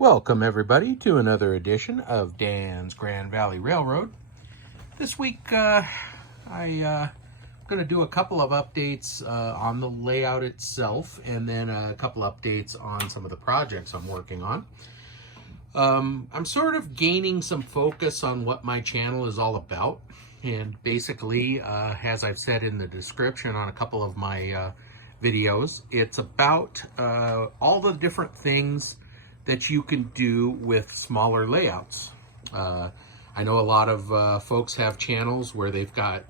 Welcome everybody to another edition of Dan's Grand Valley Railroad. This week I'm going to do a couple of updates on the layout itself, and then a couple updates on some of the projects I'm working on. I'm sort of gaining some focus on what my channel is all about, and basically as I've said in the description on a couple of my videos, it's about all the different things that you can do with smaller layouts. I know a lot of folks have channels where they've got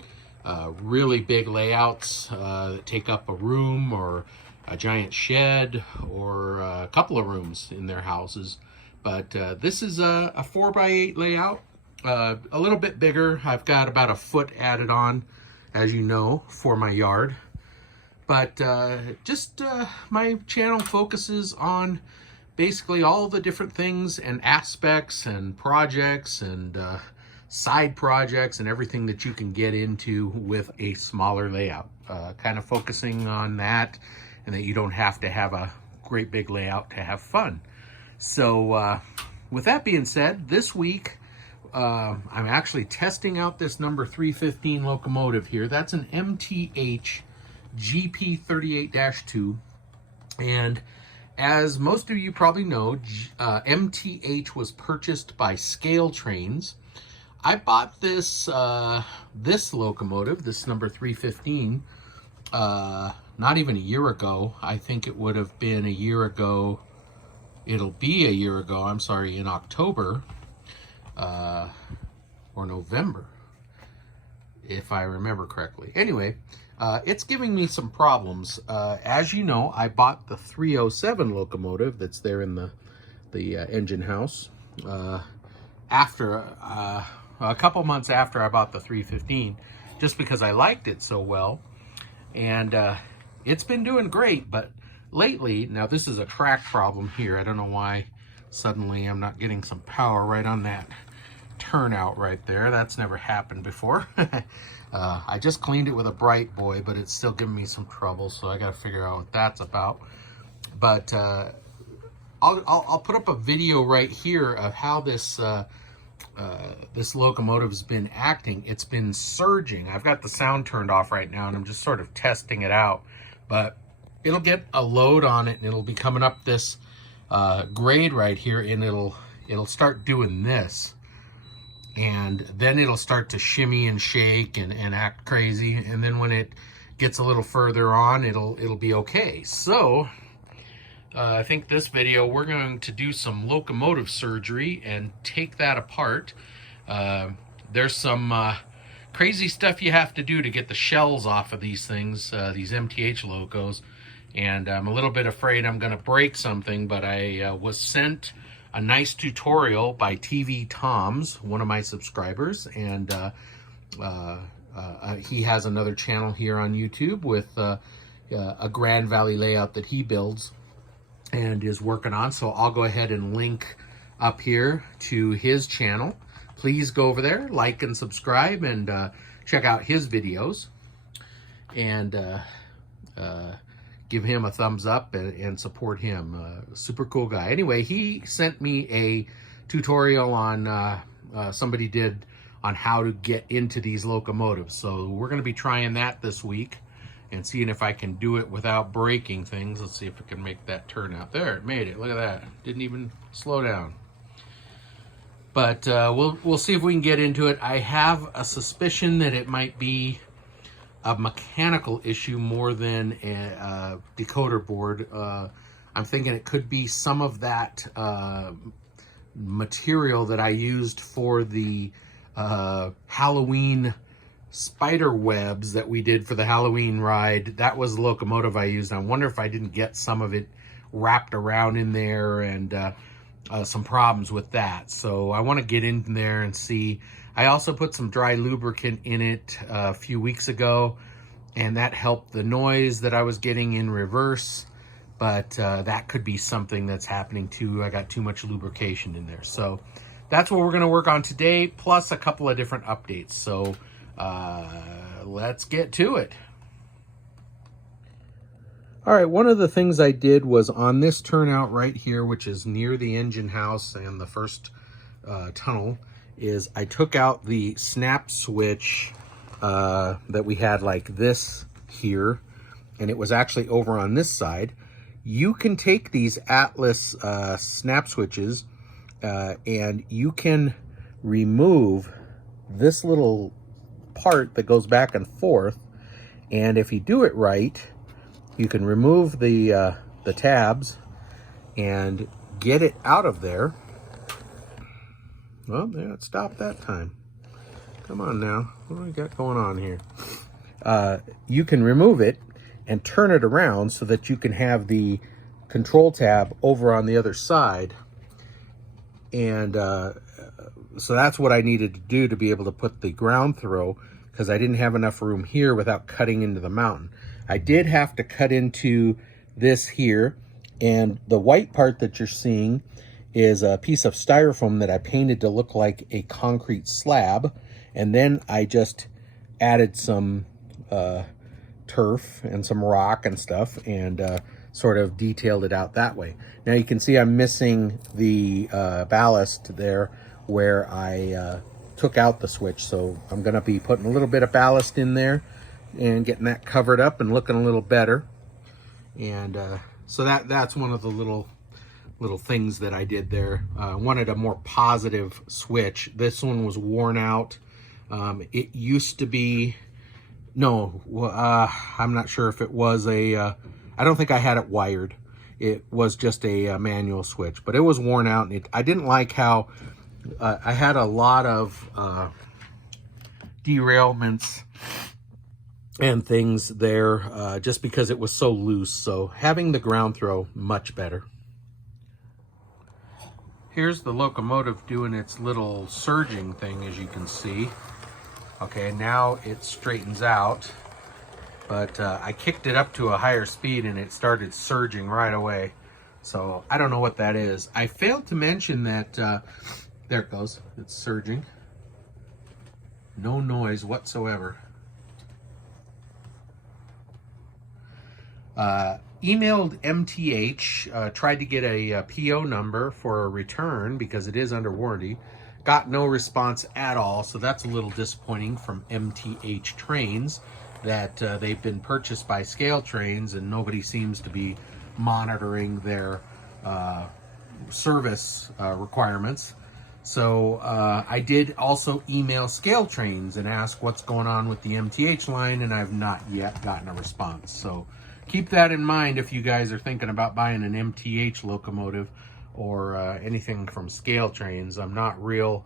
really big layouts that take up a room or a giant shed or a couple of rooms in their houses. But this is a 4x8 layout, a little bit bigger. I've got about a foot added on, as you know, for my yard. But my channel focuses on basically all the different things and aspects and projects and side projects and everything that you can get into with a smaller layout. Kind of focusing on that, and that you don't have to have a great big layout to have fun. So with that being said, this week I'm actually testing out this number 315 locomotive here. That's an MTH GP38-2, and as most of you probably know, MTH was purchased by Scale Trains. I bought this this locomotive, this number 315, not even a year ago. I think it would have been a year ago. It'll be a year ago, I'm sorry, in October or November, if I remember correctly. Anyway, it's giving me some problems. As you know, I bought the 307 locomotive that's there in the engine house after a couple months after I bought the 315, just because I liked it so well, and it's been doing great. But lately, now this is a track problem here. I don't know why suddenly I'm not getting some power right on that turnout right there. That's never happened before. I just cleaned it with a Bright Boy, but it's still giving me some trouble, so I got to figure out what that's about. But I'll put up a video right here of how this this locomotive's been acting. It's been surging. I've got the sound turned off right now, and I'm just sort of testing it out. But it'll get a load on it, and it'll be coming up this grade right here, and it'll start doing this. And then it'll start to shimmy and shake and act crazy. And then when it gets a little further on, it'll be okay. So I think this video, we're going to do some locomotive surgery and take that apart. There's some crazy stuff you have to do to get the shells off of these things, these MTH locos. And I'm a little bit afraid I'm going to break something, but I was sent a nice tutorial by tvtoms, one of my subscribers, and he has another channel here on YouTube with a Grand Valley layout that he builds and is working on. So I'll go ahead and link up here to his channel. Please go over there, like and subscribe, and check out his videos, and give him a thumbs up and support him. Super cool guy. Anyway, he sent me a tutorial on somebody did on how to get into these locomotives. So we're going to be trying that this week and seeing if I can do it without breaking things. Let's see if I can make that turn out. There, it made it. Look at that. Didn't even slow down. But we'll see if we can get into it. I have a suspicion that it might be a mechanical issue more than a decoder board. I'm thinking it could be some of that material that I used for the Halloween spider webs that we did for the Halloween ride. That was the locomotive I used. I wonder if I didn't get some of it wrapped around in there, and some problems with that. So I want to get in there and see. I also put some dry lubricant in it a few weeks ago, and that helped the noise that I was getting in reverse. But that could be something that's happening too. I got too much lubrication in there. So that's what we're going to work on today, plus a couple of different updates. So let's get to it. All right, one of the things I did was on this turnout right here, which is near the engine house and the first tunnel, is I took out the snap switch that we had like this here, and it was actually over on this side. You can take these Atlas snap switches and you can remove this little part that goes back and forth, and if you do it right, you can remove the tabs and get it out of there. Well, yeah, it stopped that time. Come on now, what do we got going on here? You can remove it and turn it around so that you can have the control tab over on the other side. And so that's what I needed to do to be able to put the ground throw, because I didn't have enough room here without cutting into the mountain. I did have to cut into this here, and the white part that you're seeing is a piece of styrofoam that I painted to look like a concrete slab, and then I just added some turf and some rock and stuff, and sort of detailed it out that way. Now you can see I'm missing the ballast there where I took out the switch, so I'm going to be putting a little bit of ballast in there and getting that covered up and looking a little better. And so that's one of the little things that I did there. Wanted a more positive switch. This one was worn out. It used to be, no, I'm not sure if it was a, I don't think I had it wired. It was just a manual switch, but it was worn out, and I didn't like how I had a lot of derailments and things there just because it was so loose. So having the ground throw, much better. Here's the locomotive doing its little surging thing, as you can see. Okay, now it straightens out, but I kicked it up to a higher speed and it started surging right away. So I don't know what that is. I failed to mention that, there it goes, it's surging. No noise whatsoever. Emailed MTH, tried to get a PO number for a return because it is under warranty. Got no response at all, so that's a little disappointing from MTH Trains, that they've been purchased by Scale Trains and nobody seems to be monitoring their service requirements. So I did also email Scale Trains and ask what's going on with the MTH line, and I've not yet gotten a response. So keep that in mind if you guys are thinking about buying an MTH locomotive or anything from Scale Trains. I'm not real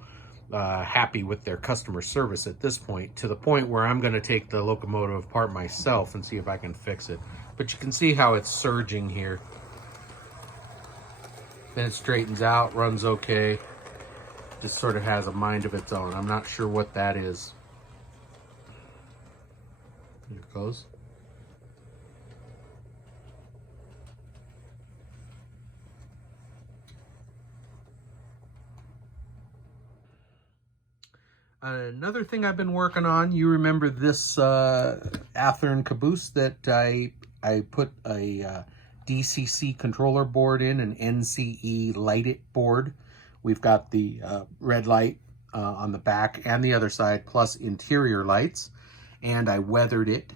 happy with their customer service at this point, to the point where I'm going to take the locomotive apart myself and see if I can fix it. But you can see how it's surging here. Then it straightens out, runs okay. Just sort of has a mind of its own. I'm not sure what that is. Here it goes. Another thing I've been working on, you remember this Athearn Caboose that I put a DCC controller board in, an NCE Light It board. We've got the red light on the back and the other side, plus interior lights, and I weathered it.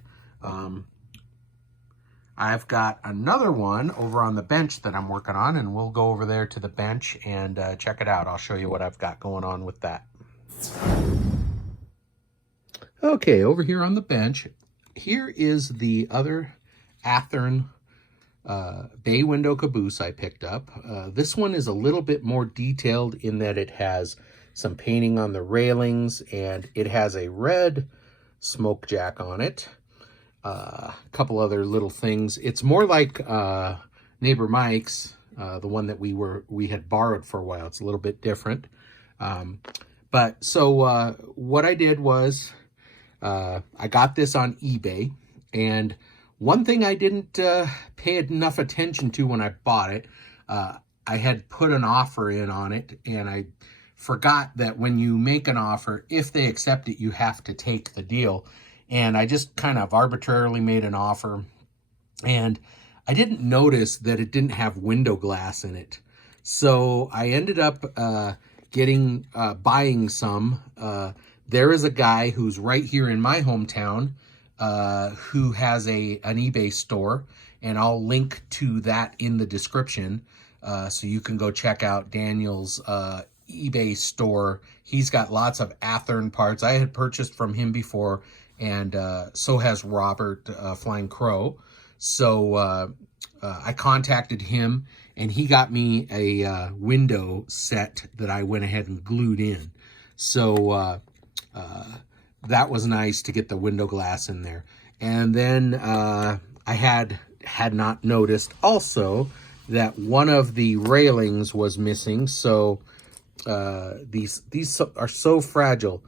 I've got another one over on the bench that I'm working on, and we'll go over there to the bench and check it out. I'll show you what I've got going on with that. Okay, over here on the bench, here is the other Athearn Bay Window Caboose I picked up. This one is a little bit more detailed in that it has some painting on the railings, and it has a red smoke jack on it. A couple other little things. It's more like Neighbor Mike's, the one that we had borrowed for a while. It's a little bit different. But so what I did was I got this on eBay, and one thing I didn't pay enough attention to when I bought it, I had put an offer in on it, and I forgot that when you make an offer, if they accept it, you have to take the deal. And I just kind of arbitrarily made an offer, and I didn't notice that it didn't have window glass in it. So I ended up buying some. There is a guy who's right here in my hometown who has an eBay store, and I'll link to that in the description. So you can go check out Daniel's eBay store. He's got lots of Athearn parts. I had purchased from him before, and so has Robert Flying Crow. So I contacted him, and he got me a window set that I went ahead and glued in. So that was nice to get the window glass in there. And then I had not noticed also that one of the railings was missing. So these are so fragile.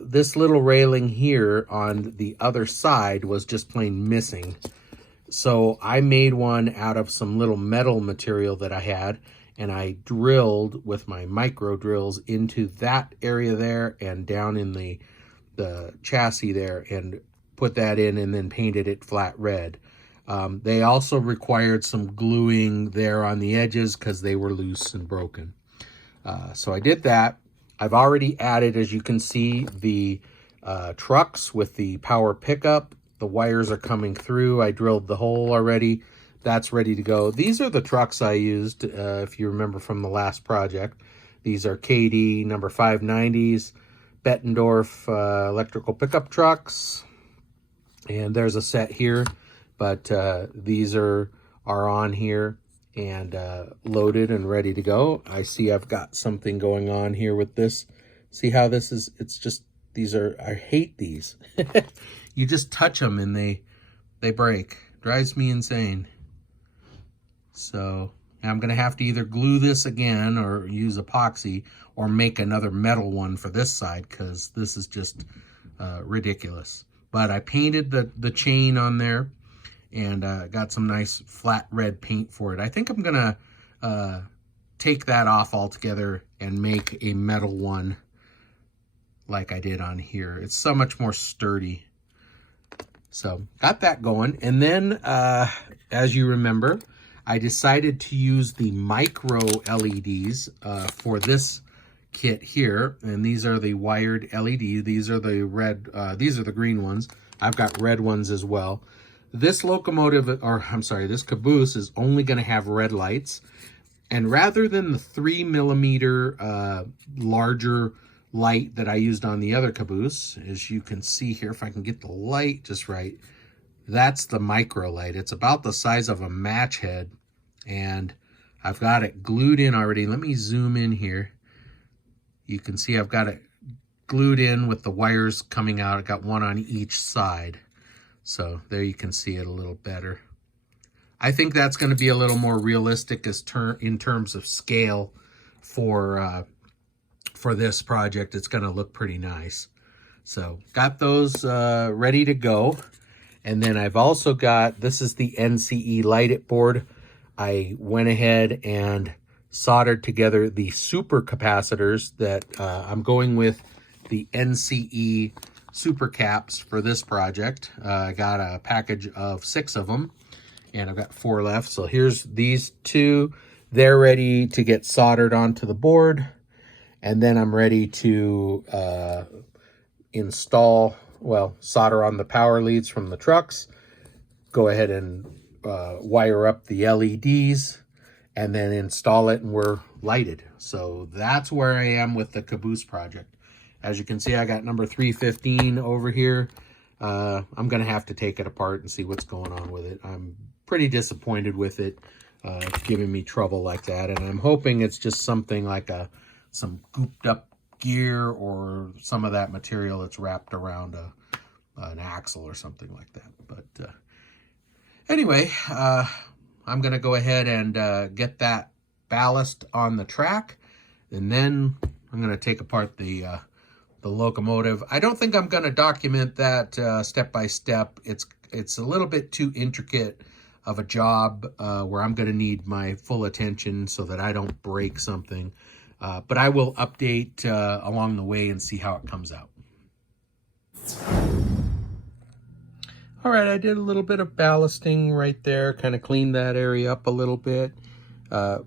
This little railing here on the other side was just plain missing. So I made one out of some little metal material that I had, and I drilled with my micro drills into that area there and down in the chassis there, and put that in, and then painted it flat red. They also required some gluing there on the edges because they were loose and broken. So I did that. I've already added, as you can see, the trucks with the power pickup. The wires are coming through. I drilled the hole already. That's ready to go. These are the trucks I used, if you remember from the last project. These are KD number 590s, Bettendorf electrical pickup trucks. And there's a set here, but these are on here and loaded and ready to go. I see I've got something going on here with this. See how this is? It's just, these are, I hate these. You just touch them and they break. Drives me insane. So I'm gonna have to either glue this again or use epoxy or make another metal one for this side, because this is just ridiculous. But I painted the chain on there, and got some nice flat red paint for it. I think I'm gonna take that off altogether and make a metal one like I did on here. It's so much more sturdy. So got that going. And then as you remember, I decided to use the micro LEDs for this kit here, and these are the wired LED. These are the red, these are the green ones. I've got red ones as well. This locomotive, or I'm sorry, this caboose is only going to have red lights, and rather than the 3mm larger light that I used on the other caboose, as you can see here, if I can get the light just right, that's the micro light. It's about the size of a match head, and I've got it glued in already. Let me zoom in here. You can see I've got it glued in with the wires coming out. I got one on each side. So there you can see it a little better. I think that's going to be a little more realistic in terms of scale for this project. It's going to look pretty nice. So got those ready to go. And then I've also got, this is the NCE Light It board. I went ahead and soldered together the super capacitors that I'm going with the NCE super caps for this project. I got a package of 6 of them, and I've got 4 left. So here's these 2. They're ready to get soldered onto the board. And then I'm ready to install, well, solder on the power leads from the trucks, go ahead and wire up the LEDs, and then install it, and we're lighted. So that's where I am with the caboose project. As you can see, I got number 315 over here. I'm going to have to take it apart and see what's going on with it. I'm pretty disappointed with it. It's giving me trouble like that, and I'm hoping it's just something like some gooped up gear or some of that material that's wrapped around an axle or something like that. But anyway, I'm going to go ahead and get that ballast on the track, and then I'm going to take apart the locomotive. I don't think I'm going to document that step by step. It's a little bit too intricate of a job where I'm going to need my full attention so that I don't break something. But I will update along the way and see how it comes out. All right, I did a little bit of ballasting right there, kind of cleaned that area up a little bit.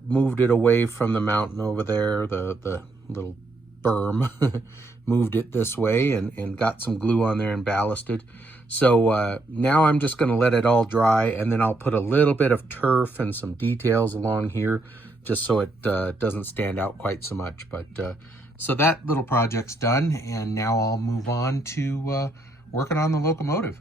Moved it away from the mountain over there, the little berm. Moved it this way and got some glue on there and ballasted. So now I'm just going to let it all dry, and then I'll put a little bit of turf and some details along here just so it doesn't stand out quite so much. But so that little project's done, and now I'll move on to working on the locomotive.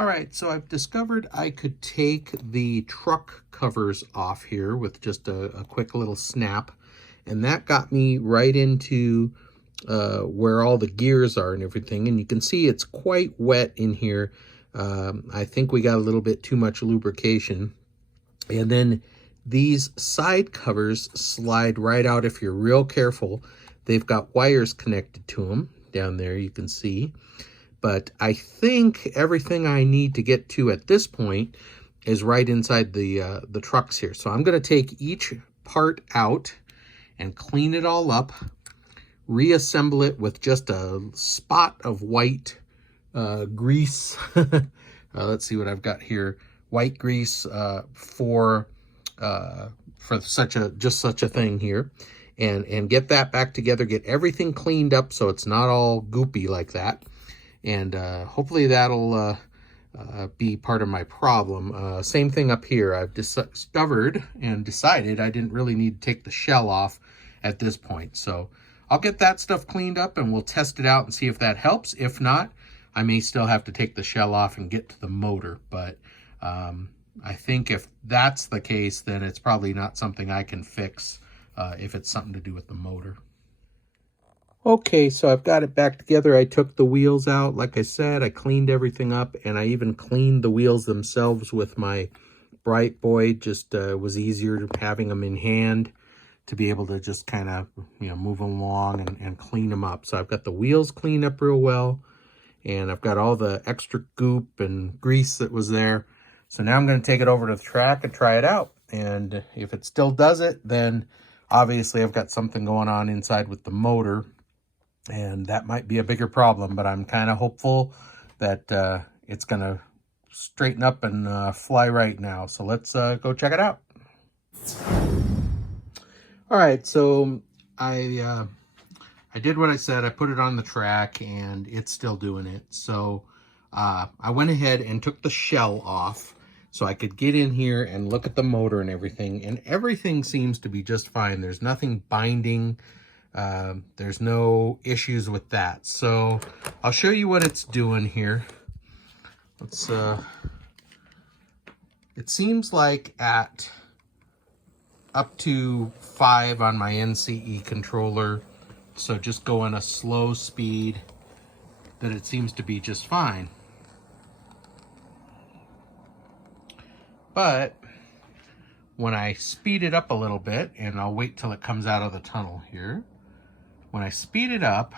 All right, so I've discovered I could take the truck covers off here with just a quick little snap, and that got me right into where all the gears are and everything. And you can see it's quite wet in here. I think we got a little bit too much lubrication. And then these side covers slide right out if you're real careful. They've got wires connected to them down there, you can see. But I think everything I need to get to at this point is right inside the trucks here. So I'm going to take each part out and clean it all up, reassemble it with just a spot of white grease. Let's see what I've got here. White grease for such a thing here, and get that back together. Get everything cleaned up so it's not all goopy like that. And hopefully that'll be part of my problem. Same thing up here. I've discovered and decided I didn't really need to take the shell off at this point. So I'll get that stuff cleaned up and we'll test it out and see if that helps. If not, I may still have to take the shell off and get to the motor. But I think if that's the case, then it's probably not something I can fix if it's something to do with the motor. Okay, so I've got it back together. I took the wheels out. Like I said, I cleaned everything up, and I even cleaned the wheels themselves with my Bright Boy. Just was easier having them in hand to be able to just kind of, move them along and clean them up. So I've got the wheels cleaned up real well, and I've got all the extra goop and grease that was there. So now I'm going to take it over to the track and try it out. And if it still does it, then obviously I've got something going on inside with the motor. And that might be a bigger problem, but I'm kind of hopeful that it's going to straighten up and fly right now. So let's go check it out. All right, so I did what I said. I put it on the track, and it's still doing it. So I went ahead and took the shell off so I could get in here and look at the motor and everything. And everything seems to be just fine. There's nothing binding. There's no issues with that. So I'll show you what it's doing here. Let's it seems like at up to 5 on my NCE controller, so just going a slow speed, that it seems to be just fine. But when I speed it up a little bit, and I'll wait till it comes out of the tunnel here, when I speed it up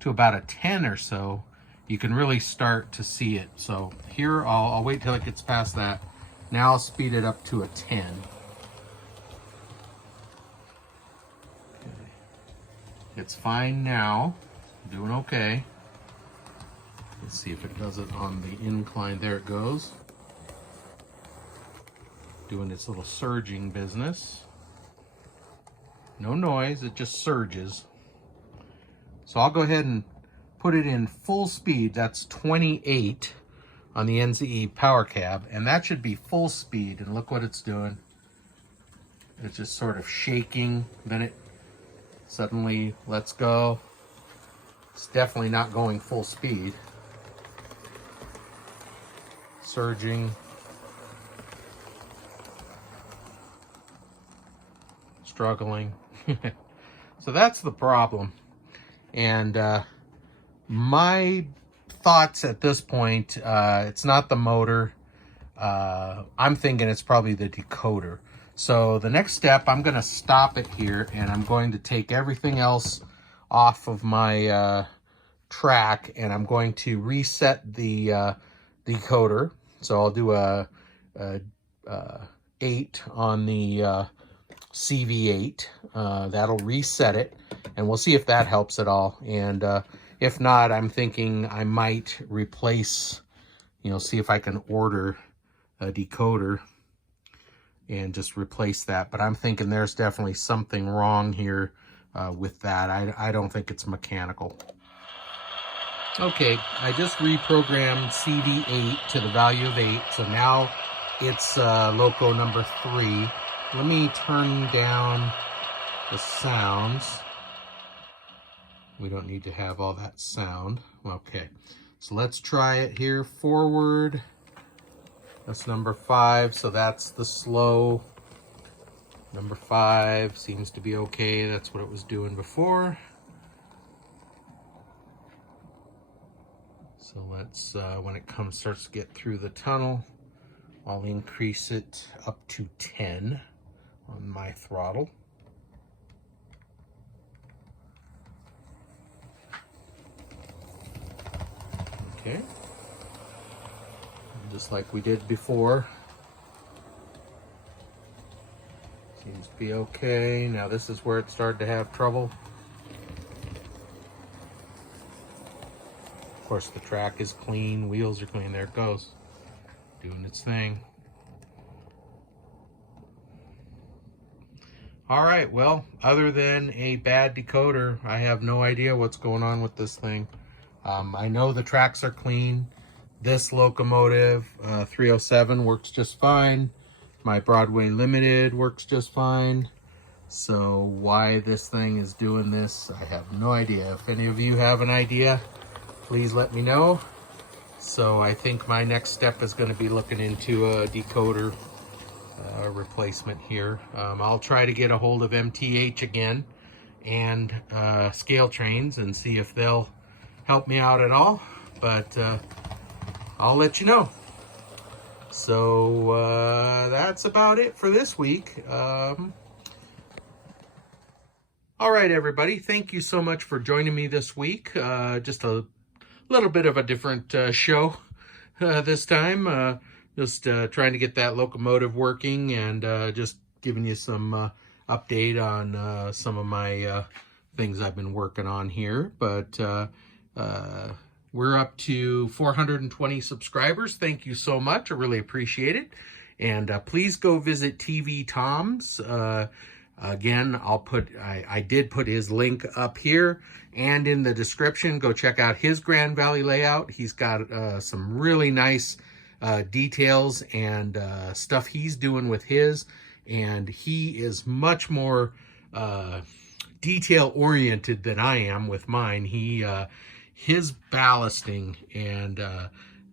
to about a 10 or so, you can really start to see it. So here, I'll wait till it gets past that. Now I'll speed it up to a 10. Okay. It's fine now, doing okay. Let's see if it does it on the incline. There it goes. Doing its little surging business. No noise, it just surges. So I'll go ahead and put it in full speed. That's 28 on the NCE power cab, and that should be full speed. And look what it's doing. It's just sort of shaking, then it suddenly lets go. It's definitely not going full speed. Surging. Struggling. So that's the problem. And my thoughts at this point, it's not the motor. I'm thinking it's probably the decoder. So the next step, I'm going to stop it here, and I'm going to take everything else off of my track, and I'm going to reset the decoder. So I'll do a 8 on the CV8. That'll reset it, and we'll see if that helps at all. And If not, I'm thinking I might replace, you know, see if I can order a decoder and just replace that. But I'm thinking there's definitely something wrong here with that. I don't think it's mechanical. Okay, I just reprogrammed CD8 to the value of 8, so now it's Loco number 3. Let me turn down the sounds. We don't need to have all that sound. Okay, so let's try it here. Forward, that's number 5, so that's the slow. Number 5 seems to be okay. That's what it was doing before. So let's, when it starts to get through the tunnel, I'll increase it up to 10 on my throttle. Okay. Just like we did before. Seems to be okay. Now this is where it started to have trouble. Of course, the track is clean, wheels are clean. There it goes, doing its thing. All right, well, other than a bad decoder, I have no idea what's going on with this thing. I know the tracks are clean. This Locomotive 307 works just fine. My Broadway Limited works just fine. So why this thing is doing this, I have no idea. If any of you have an idea, please let me know. So I think my next step is going to be looking into a decoder replacement here. I'll try to get a hold of MTH again and Scale Trains and see if they'll help me out at all. But I'll let you know. So that's about it for this week. All right, everybody. Thank you so much for joining me this week. Just a little bit of a different show this time. Just trying to get that locomotive working and just giving you some update on some of my things I've been working on here. But we're up to 420 subscribers. Thank you so much. I really appreciate it. And please go visit tvtoms. Again, I did put his link up here and in the description. Go check out his Grand Valley layout. He's got some really nice details and stuff he's doing with his. And he is much more detail oriented than I am with mine. His ballasting and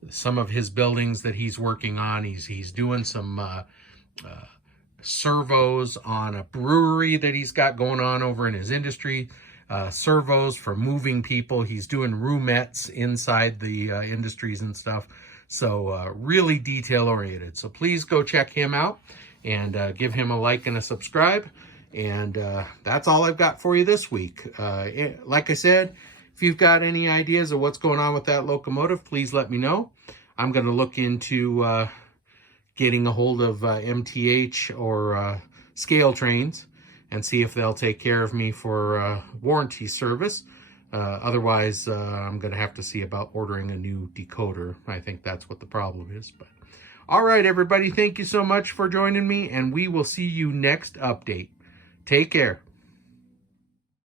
some of his buildings that he's working on, he's doing some servos on a brewery that he's got going on over in his industry, servos for moving people. He's doing roomettes inside the industries and stuff. So really detail oriented. So please go check him out and give him a like and a subscribe. And that's all I've got for you this week. Like I said, if you've got any ideas of what's going on with that locomotive, please let me know. I'm going to look into getting a hold of MTH or Scale Trains and see if they'll take care of me for warranty service. Otherwise, I'm going to have to see about ordering a new decoder. I think that's what the problem is. But all right, everybody, thank you so much for joining me, and we will see you next update. Take care.